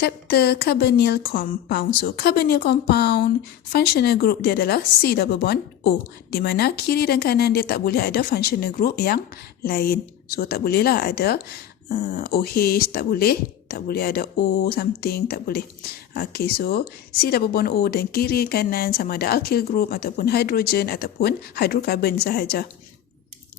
chapter carbonyl compound. So, carbonyl compound, functional group dia adalah C double bond O, di mana kiri dan kanan dia tak boleh ada functional group yang lain. So, tak bolehlah ada OH, tak boleh ada O something, tak boleh. Okay, so C double bond O dan kiri kanan sama ada alkyl group ataupun hidrogen ataupun hidrokarbon sahaja.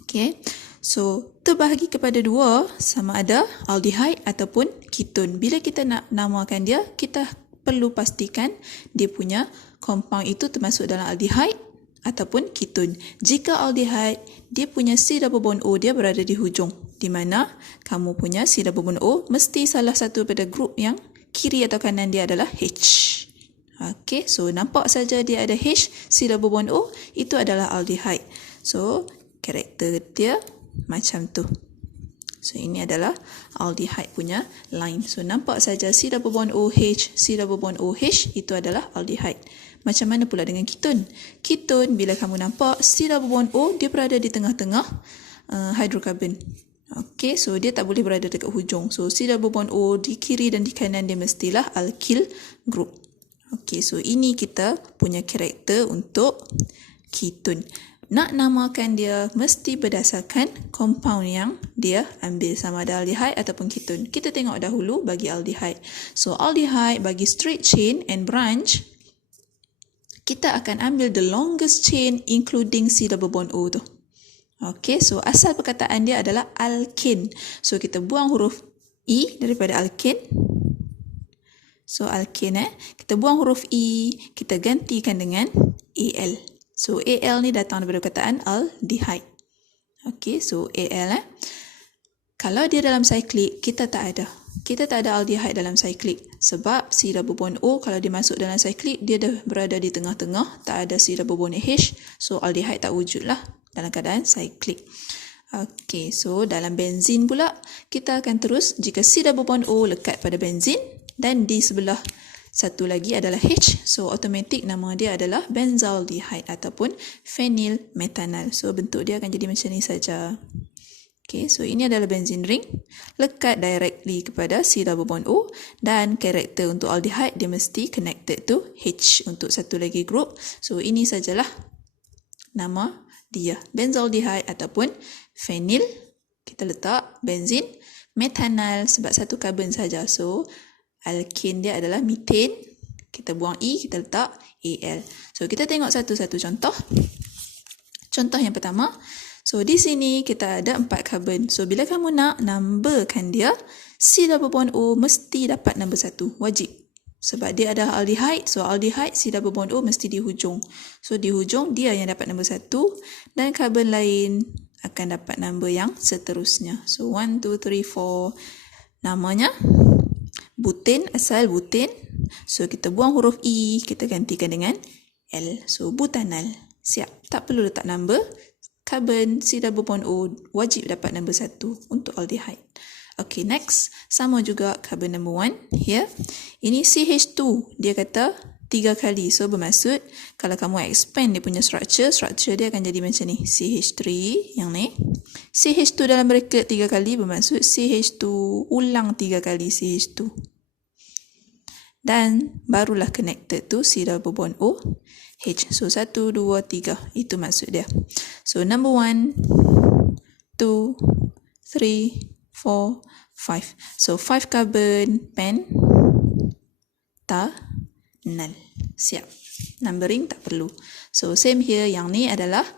Okay, so terbahagi kepada dua, sama ada aldehyde ataupun ketone. Bila kita nak namakan dia, kita perlu pastikan dia punya compound itu termasuk dalam aldehyde ataupun ketone. Jika aldehyde, dia punya C double bond O dia berada di hujung, di mana kamu punya C double bond O mesti salah satu pada grup yang kiri atau kanan dia adalah H. Okay, so nampak saja dia ada H, C double bond O, itu adalah aldehyde. So, karakter dia macam tu. So, ini adalah aldehyde punya line. So, nampak saja C double bond OH, C double bond OH, itu adalah aldehyde. Macam mana pula dengan ketone? Ketone, bila kamu nampak C double bond O, dia berada di tengah-tengah hidrokarbon. Okay, so dia tak boleh berada dekat hujung. So, C double bond O di kiri dan di kanan dia mestilah alkyl group. Okay, so ini kita punya karakter untuk ketone. Nak namakan dia mesti berdasarkan compound yang dia ambil, sama ada aldehyde ataupun ketone. Kita tengok dahulu bagi aldehyde. So, aldehyde bagi straight chain and branch, kita akan ambil the longest chain including C double bond O tu. Okay, so asal perkataan dia adalah alkane. So, kita buang huruf E daripada alkane. So, alkane kita buang huruf E, kita gantikan dengan AL. So, AL ni datang daripada perkataan aldehyde. Okay, so AL kalau dia dalam cyclic, kita tak ada. Kita tak ada aldehyde dalam cyclic. Sebab C double bond O kalau dia masuk dalam cyclic, dia dah berada di tengah-tengah, tak ada C double bond H. So, aldehyde tak wujud lah dalam keadaan cyclic. Okay, so dalam benzin pula, kita akan terus, jika C double bond O lekat pada benzin dan di sebelah satu lagi adalah H, so automatik nama dia adalah benzaldehyde ataupun phenyl methanol. So, bentuk dia akan jadi macam ni saja. Okay, so ini adalah benzene ring, lekat directly kepada C double bond O, dan karakter untuk aldehyde dia mesti connected to H untuk satu lagi group. So, ini sajalah nama dia, benzaldehyde ataupun phenyl. Kita letak benzene, methanol sebab satu karbon saja. So, alkane dia adalah methane. Kita buang E, kita letak Al. So, kita tengok satu-satu contoh. Contoh yang pertama. So, di sini kita ada 4 karbon. So, bila kamu nak numberkan dia, C double bond O mesti dapat nombor 1. Wajib. Sebab dia ada aldehyde. So, aldehyde C double bond O mesti di hujung. So, di hujung dia yang dapat nombor 1 dan karbon lain akan dapat nombor yang seterusnya. So, 1, 2, 3, 4. Namanya butane, asal butane. So, kita buang huruf E, kita gantikan dengan L. So, butanol. Siap. Tak perlu letak nombor. Karbon C double bond O wajib dapat nombor 1 untuk aldehyde. Okay, next. Sama juga karbon number 1. Here. Ini CH2. Dia kata 3 kali. So, bermaksud kalau kamu expand dia punya structure dia akan jadi macam ni. CH3 yang ni. CH2 dalam bracket 3 kali bermaksud CH2 ulang 3 kali CH2. Dan barulah connected to C double bond O H. So, 1, 2, 3. Itu maksud dia. So, number 1, 2, 3, 4, 5. So, 5 carbon pentanol. Siap. Numbering tak perlu. So, same here. Yang ni adalah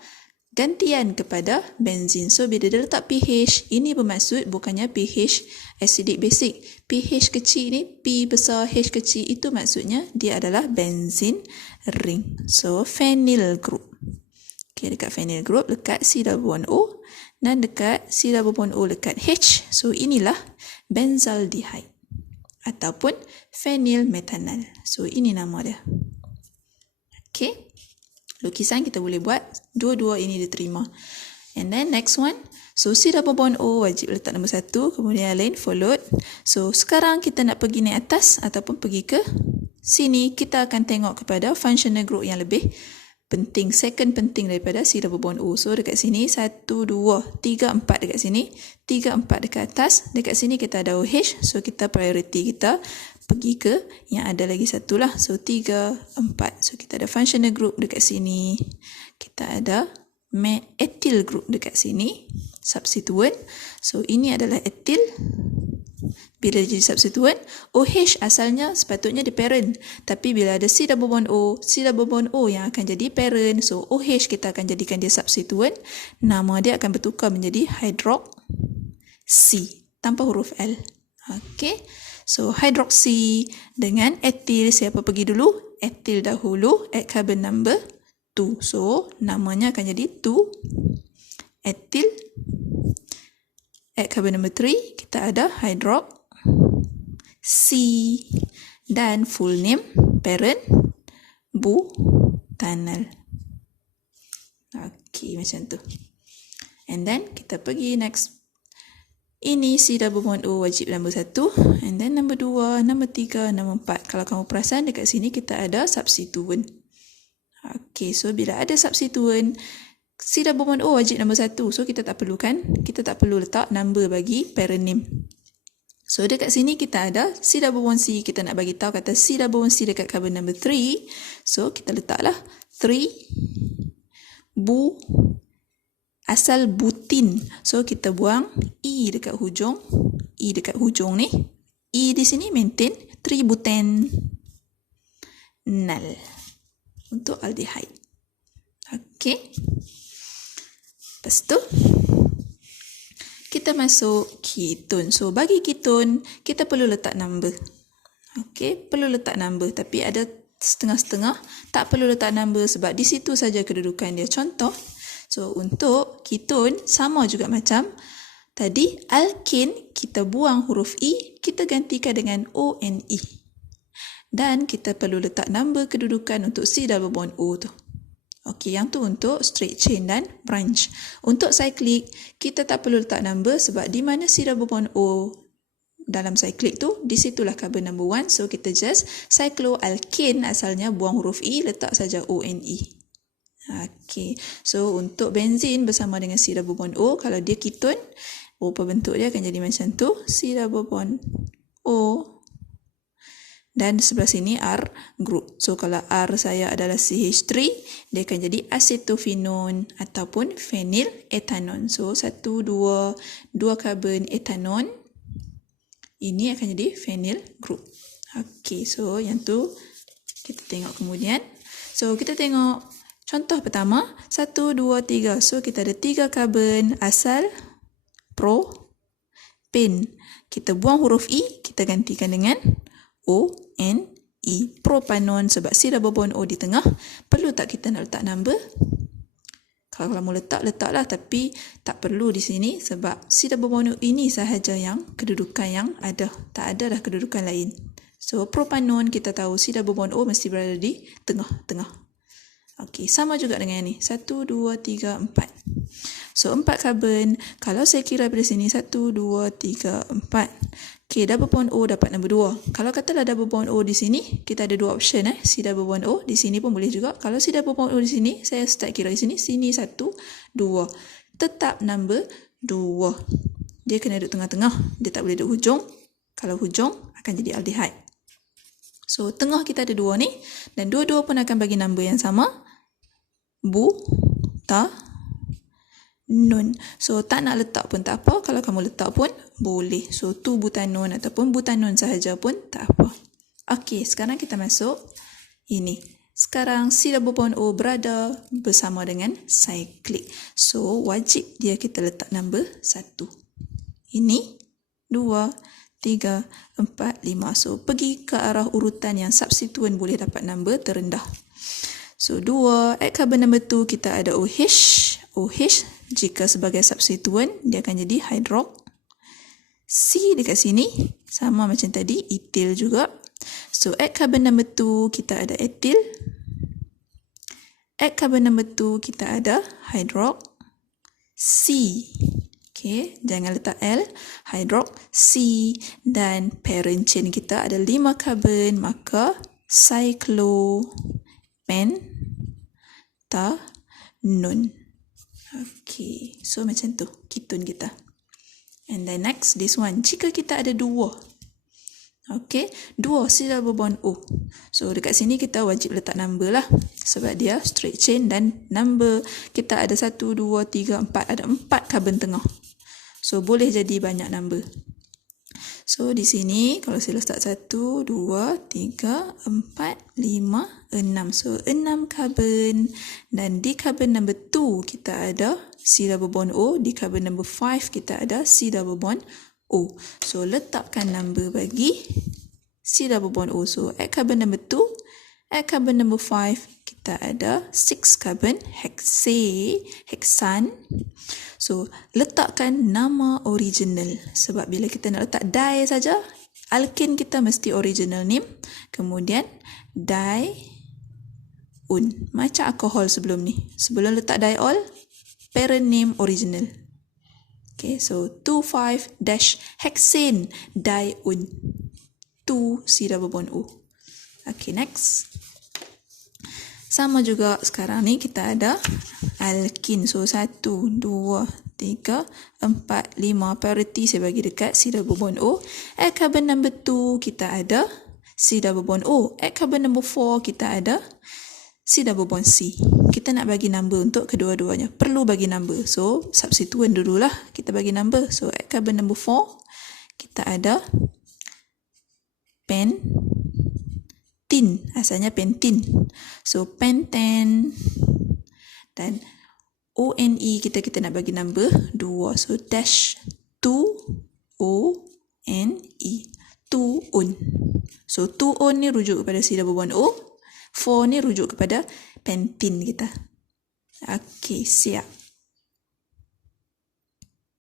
gantian kepada benzin. So, bila dia letak pH, ini bermaksud bukannya pH acidic basic. pH kecil ni, P besar, H kecil, itu maksudnya dia adalah benzene ring. So, phenyl group. Okay, dekat phenyl group, lekat C double bond O, dan dekat C double bond O lekat H. So, inilah benzaldehyde ataupun phenyl methanol. So, ini nama dia. Okay. Lukisan kita boleh buat, dua-dua ini diterima. And then next one. So, C double bond O wajib letak nombor 1, kemudian yang lain followed. So, sekarang kita nak pergi naik atas ataupun pergi ke sini, kita akan tengok kepada functional group yang lebih penting, second penting daripada C double bond O. So, dekat sini 1, 2, 3, 4 dekat sini, 3, 4 dekat atas. Dekat sini kita ada OH, so kita priority kita pergi ke yang ada lagi satu lah. So 3, 4. So kita ada functional group dekat sini. Kita ada ethyl group dekat sini. Substituent. So ini adalah ethyl. Bila dia jadi substituent, OH asalnya sepatutnya dia parent. Tapi bila ada C double bond O yang akan jadi parent. So OH kita akan jadikan dia substituent. Nama dia akan bertukar menjadi hydroxy tanpa huruf L. Okay. So hydroxy dengan ethyl, siapa pergi dulu? Ethyl dahulu, add carbon number 2. So namanya akan jadi 2 ethyl. Add carbon number 3, kita ada hydroxy. Dan full name parent butanol. Okay, macam tu. And then kita pergi next. Ini C double bond O wajib nombor 1. And then nombor 2, nombor 3, nombor 4. Kalau kamu perasan dekat sini kita ada substituent. Okay, so bila ada substituent, C double bond O wajib nombor 1. So kita tak perlu letak number bagi parent name. So dekat sini kita ada C double bond C. Kita nak bagi tahu kata C double bond C dekat carbon number 3. So kita letaklah 3 asal butin. So kita buang E dekat hujung. E dekat hujung ni. E di sini maintain 3 butanol untuk aldehyde. Okay. Lepas tu kita masuk ketone. So bagi ketone kita perlu letak number. Okay, perlu letak number. Tapi ada setengah-setengah tak perlu letak number sebab di situ saja kedudukan dia. Contoh, so untuk ketone sama juga macam tadi, alkane kita buang huruf E, kita gantikan dengan ONE. Dan kita perlu letak number kedudukan untuk C double bond O tu. Okey, yang tu untuk straight chain dan branch. Untuk cyclic, kita tak perlu letak number sebab di mana C double bond O dalam cyclic tu, di situlah carbon number 1. So kita just cycloalkane asalnya buang huruf E, letak saja ONE. Okey, so untuk benzin bersama dengan C double bond O, kalau dia ketone, rupa bentuk dia akan jadi macam tu, C double bond O. Dan sebelah sini R group. So kalau R saya adalah CH3, dia akan jadi acetophenone ataupun phenylethanone. So 1, 2 carbon etanon. Ini akan jadi phenyl group. Okey, so yang tu kita tengok kemudian. So kita tengok contoh pertama, 1, 2, 3. So kita ada 3 carbon asal propane. Kita buang huruf E, kita gantikan dengan ONE. Propanon sebab C double bond O di tengah. Perlu tak kita nak letak number? Kalau kamu letaklah, tapi tak perlu di sini sebab C double bond O ini sahaja yang kedudukan yang ada. Tak ada dah kedudukan lain. So propanon kita tahu C double bond O mesti berada di tengah-tengah. Okey, sama juga dengan yang ni. 1, 2, 3, 4. So 4 carbon. Kalau saya kira pada sini 1, 2, 3, 4. Okey, double bond O dapat nombor 2. Kalau katalah double bond O di sini, kita ada 2 option C double bond O. Di sini pun boleh juga. Kalau C double bond O di sini, saya start kira di sini. Sini 1, 2. Tetap nombor 2. Dia kena duduk tengah-tengah. Dia tak boleh duduk hujung. Kalau hujung, akan jadi aldehyde. So, tengah kita ada 2 ni. Dan dua-dua pun akan bagi number yang sama. Butanol. So, tak nak letak pun tak apa. Kalau kamu letak pun boleh. So, 2 butanol ataupun butanol sahaja pun tak apa. Okey, sekarang kita masuk ini. Sekarang C double bond O berada bersama dengan cyclic. So, wajib dia kita letak number 1. Ini 2, 3, 4, 5. So, pergi ke arah urutan yang substituent boleh dapat number terendah. So, 2, add carbon number 2, kita ada OH. OH, jika sebagai substituent, dia akan jadi hydroxy. C dekat sini, sama macam tadi, ethyl juga. So, add carbon number 2, kita ada ethyl. Add carbon number 2, kita ada hydroxy. Okay, jangan letak L, hydroxy. Dan parent chain kita ada 5 carbon, maka cyclopentanone. Okay, so macam tu ketone kita. And then next, this one. Jika kita ada 2 Okey, 2 C double bond O. So dekat sini kita wajib letak number lah sebab dia straight chain dan number kita ada 1, 2, 3, 4, ada 4 carbon tengah. So boleh jadi banyak number. So di sini kalau saya letak 1, 2, 3, 4, 5, 6. So 6 carbon dan di carbon number 2 kita ada C double bond O, di carbon number 5 kita ada C double bond O. So letakkan number bagi C double bond O. So at carbon number 2, at carbon number 5 kita ada 6 carbon hexan. So letakkan nama original sebab bila kita nak letak di saja, alkane kita mesti original name, kemudian dione macam alkohol sebelum ni. Sebelum letak diol, parent name original. Okay, so 2,5-hexane dione 2 C double bond O. Okay, next. Sama juga sekarang ni kita ada alkene. So 1, 2, 3, 4, 5. Priority saya bagi dekat C double bond O. At carbon number 2 kita ada C double bond O. At carbon number 4 kita ada C double bond C. Kita nak bagi number untuk kedua-duanya. Perlu bagi number. So substituent dululah kita bagi number. So at carbon number 4 kita ada pentin. Asalnya pentin. So pentane dan ONE kita nak bagi number 2. So dash 2ONE. 2-on. So 2-on ni rujuk kepada C double bond O. 4 ni rujuk kepada pentin kita. Okey, siap.